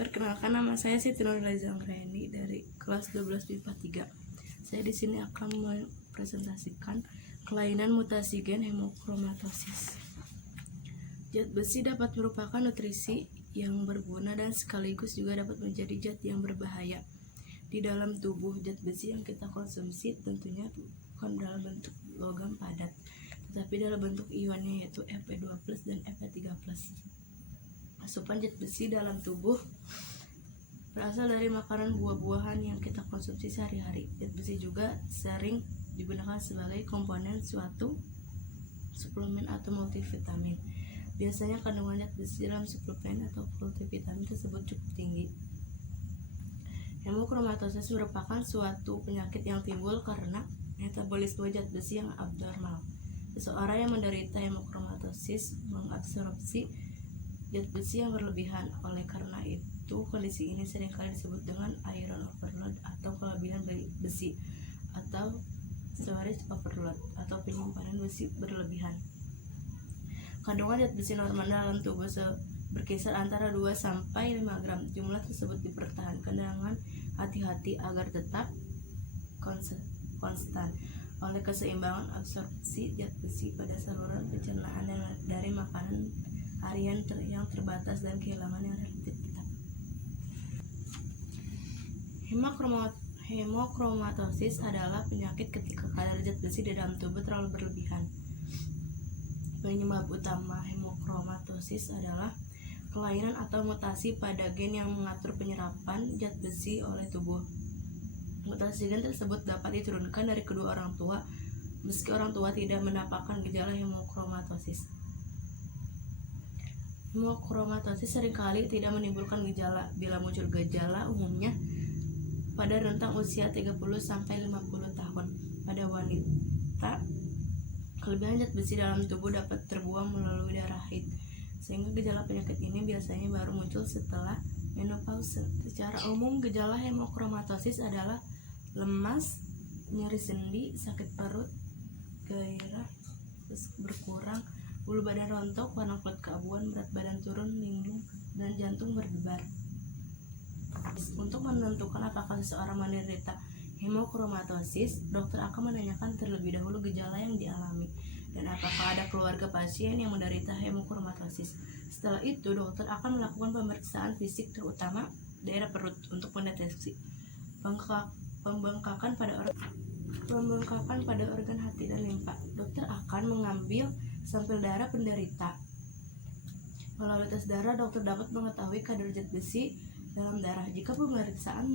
Perkenalkan, nama saya Siti Nurhaliza Anggraeni dari kelas 12 MIPA 3. Saya di sini akan mempresentasikan kelainan mutasi gen hemochromatosis. Zat besi dapat merupakan nutrisi yang berguna dan sekaligus juga dapat menjadi zat yang berbahaya di dalam tubuh. Zat besi yang kita konsumsi tentunya bukan dalam bentuk logam padat, tetapi dalam bentuk ionnya, yaitu Fe2+ dan Fe3+. Asupan zat besi dalam tubuh berasal dari makanan buah-buahan yang kita konsumsi sehari-hari. Zat besi juga sering digunakan sebagai komponen suatu suplemen atau multivitamin. Biasanya kandungan zat besi dalam suplemen atau multivitamin tersebut cukup tinggi. Hemochromatosis merupakan suatu penyakit yang timbul karena metabolisme zat besi yang abnormal. Seseorang yang menderita hemochromatosis mengabsorpsi zat besi yang berlebihan. Oleh karena itu, kondisi ini seringkali disebut dengan iron overload atau kelebihan besi, atau storage overload atau penyimpanan besi berlebihan. Kandungan zat besi normal dalam tubuh berkisar antara 2 sampai 5 gram. Jumlah tersebut dipertahankan dengan hati-hati agar tetap konstan oleh keseimbangan absorpsi zat besi pada saluran pencernaan dari makanan harian yang terbatas dan kehilangan yang relatif tetap. Hemochromatosis adalah penyakit ketika kadar zat besi di dalam tubuh terlalu berlebihan. Penyebab utama hemochromatosis adalah kelainan atau mutasi pada gen yang mengatur penyerapan zat besi oleh tubuh. Mutasi gen tersebut dapat diturunkan dari kedua orang tua, meski orang tua tidak menampakkan gejala hemochromatosis. Hemochromatosis seringkali tidak menimbulkan gejala. Bila muncul gejala, umumnya pada rentang usia 30-50 tahun. Pada wanita, kelebihan zat besi dalam tubuh dapat terbuang melalui darah haid, sehingga gejala penyakit ini biasanya baru muncul setelah menopause. Secara umum, gejala hemochromatosis adalah lemas, nyeri sendi, sakit perut, gairah berkurang, bulu badan rontok, warna kulit keabuan, berat badan turun, linglung, dan jantung berdebar. Untuk menentukan apakah seseorang menderita hemochromatosis, dokter akan menanyakan terlebih dahulu gejala yang dialami dan apakah ada keluarga pasien yang menderita hemochromatosis. Setelah itu, dokter akan melakukan pemeriksaan fisik, terutama daerah perut, untuk mendeteksi pembengkakan pada organ hati dan limpa. Dokter akan mengambil sampel darah penderita. Melalui tes darah, dokter dapat mengetahui kadar zat besi dalam darah. Jika pemeriksaan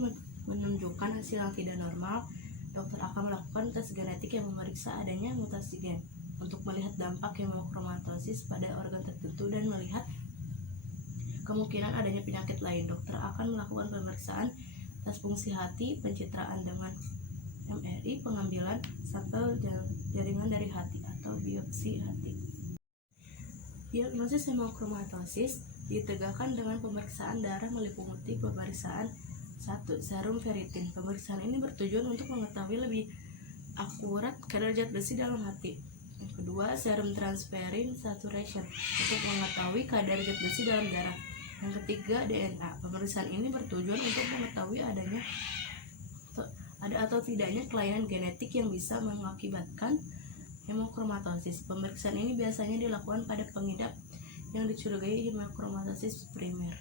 menunjukkan hasil yang tidak normal, dokter akan melakukan tes genetik yang memeriksa adanya mutasi gen untuk melihat dampak hemochromatosis pada organ tertentu dan melihat kemungkinan adanya penyakit lain. Dokter akan melakukan pemeriksaan tes fungsi hati, pencitraan dengan MRI, pengambilan sampel jaringan dari hati atau biopsi hati. Diagnosis hemochromatosis ditegakkan dengan pemeriksaan darah meliputi pemeriksaan 1. Serum ferritin. Pemeriksaan ini bertujuan untuk mengetahui lebih akurat kadar zat besi dalam hati. Yang kedua, serum transferrin saturation untuk mengetahui kadar zat besi dalam darah. Yang ketiga, DNA. Pemeriksaan ini bertujuan untuk mengetahui ada atau tidaknya kelainan genetik yang bisa mengakibatkan hemochromatosis. Pemeriksaan ini biasanya dilakukan pada pengidap yang dicurigai hemochromatosis primer.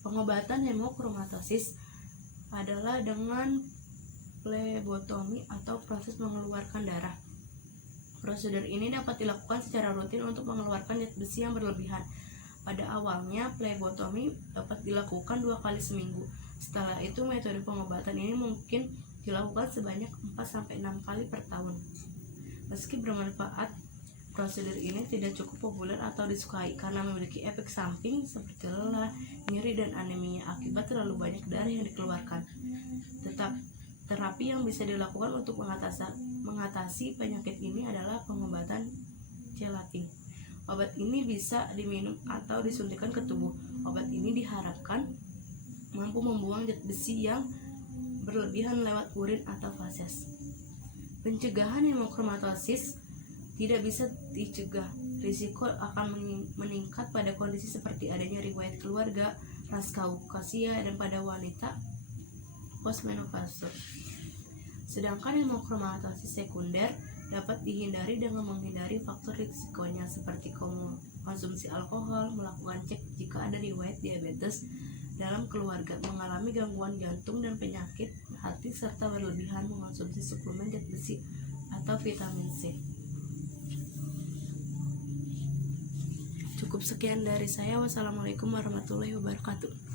Pengobatan hemochromatosis adalah dengan plebotomi atau proses mengeluarkan darah. Prosedur ini dapat dilakukan secara rutin untuk mengeluarkan zat besi yang berlebihan. Pada awalnya, plebotomi dapat dilakukan 2 kali seminggu. Setelah itu, metode pengobatan ini mungkin dilakukan sebanyak 4-6 kali per tahun. Meski bermanfaat, prosedur ini tidak cukup populer atau disukai karena memiliki efek samping seperti lelah, nyeri, dan anemia akibat terlalu banyak darah yang dikeluarkan. Terapi yang bisa dilakukan untuk mengatasi penyakit ini adalah pengobatan chelating. Obat ini bisa diminum atau disuntikkan ke tubuh. Obat ini diharapkan mampu membuang zat besi yang berlebihan lewat urin atau feses. Pencegahan hemochromatosis tidak bisa dicegah. Risiko akan meningkat pada kondisi seperti adanya riwayat keluarga, praskaukasia dan pada wanita postmenopause. Sedangkan hemochromatosis sekunder dapat dihindari dengan menghindari faktor risikonya seperti konsumsi alkohol, melakukan cek jika ada riwayat diabetes dalam keluarga, mengalami gangguan jantung dan penyakit hati, serta berlebihan mengonsumsi suplemen zat besi atau vitamin C. Cukup sekian dari saya. Wassalamualaikum warahmatullahi wabarakatuh.